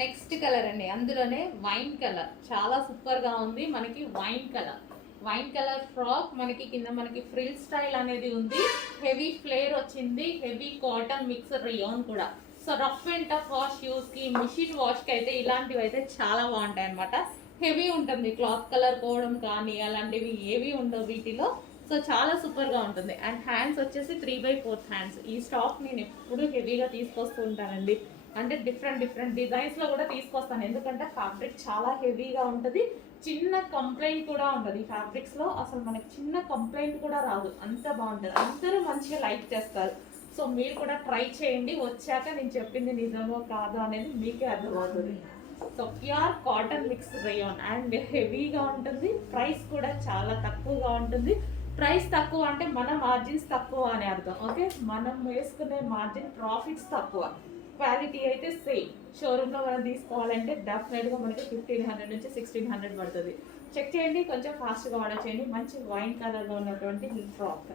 Next colour అండి, అందులోనే wine colour చాలా సూపర్ గా ఉంది. మనకి వైన్ కలర్ ఫ్రాక్, మనకి కింద మనకి ఫ్రిల్ స్టైల్ అనేది ఉంది. హెవీ ఫ్లేర్ వచ్చింది, హెవీ కాటన్ మిక్స్ రియోన్ కూడా. So rough and tough wash use కి, మిషన్ వాష్ కి అయితే ఇలాంటివి అయితే చాలా బాగుంటాయి అనమాట. హెవీ ఉంటుంది, క్లాత్ కలర్ పోవడం కానీ అలాంటివి ఏవి ఉండవు వీటిలో. సో చాలా సూపర్ గా ఉంటుంది. అండ్ హ్యాండ్స్ వచ్చేసి 3/4 హ్యాండ్స్. ఈ స్టాక్ నేను ఎప్పుడు హెవీగా తీసుకొస్తూ ఉంటానండి. అంటే డిఫరెంట్ డిజైన్స్ లో కూడా తీసుకొస్తాను, ఎందుకంటే ఫ్యాబ్రిక్ చాలా హెవీగా ఉంటుంది. చిన్న కంప్లైంట్ కూడా ఉండదు ఈ ఫ్యాబ్రిక్స్ లో, అసలు మనకి చిన్న కంప్లైంట్ కూడా రాదు, అంత బాగుంటుంది. అందరూ మంచిగా లైక్ చేస్తారు. సో మీరు కూడా ట్రై చేయండి, వచ్చాక నేను చెప్పింది నిజమో కాదో అనేది మీకే అర్థమవుతుంది. So pure cotton mix rayon and హెవీగా ఉంటుంది. ప్రైస్ కూడా చాలా తక్కువగా ఉంటుంది. ప్రైస్ తక్కువ అంటే మన మార్జిన్స్ తక్కువ అని అర్థం. ఓకే, మనం వేసుకునే మార్జిన్ ప్రాఫిట్స్ తక్కువ. క్వాలిటీ అయితే సేమ్. షోరూంలో మనం తీసుకోవాలంటే డెఫినెట్గా మనకి 1500 నుంచి 1600 పడుతుంది. చెక్ చేయండి, కొంచెం ఫాస్ట్గా ఆర్డర్ చేయండి. మంచి వైన్ కలర్లో ఉన్నటువంటి ఫ్రాక్.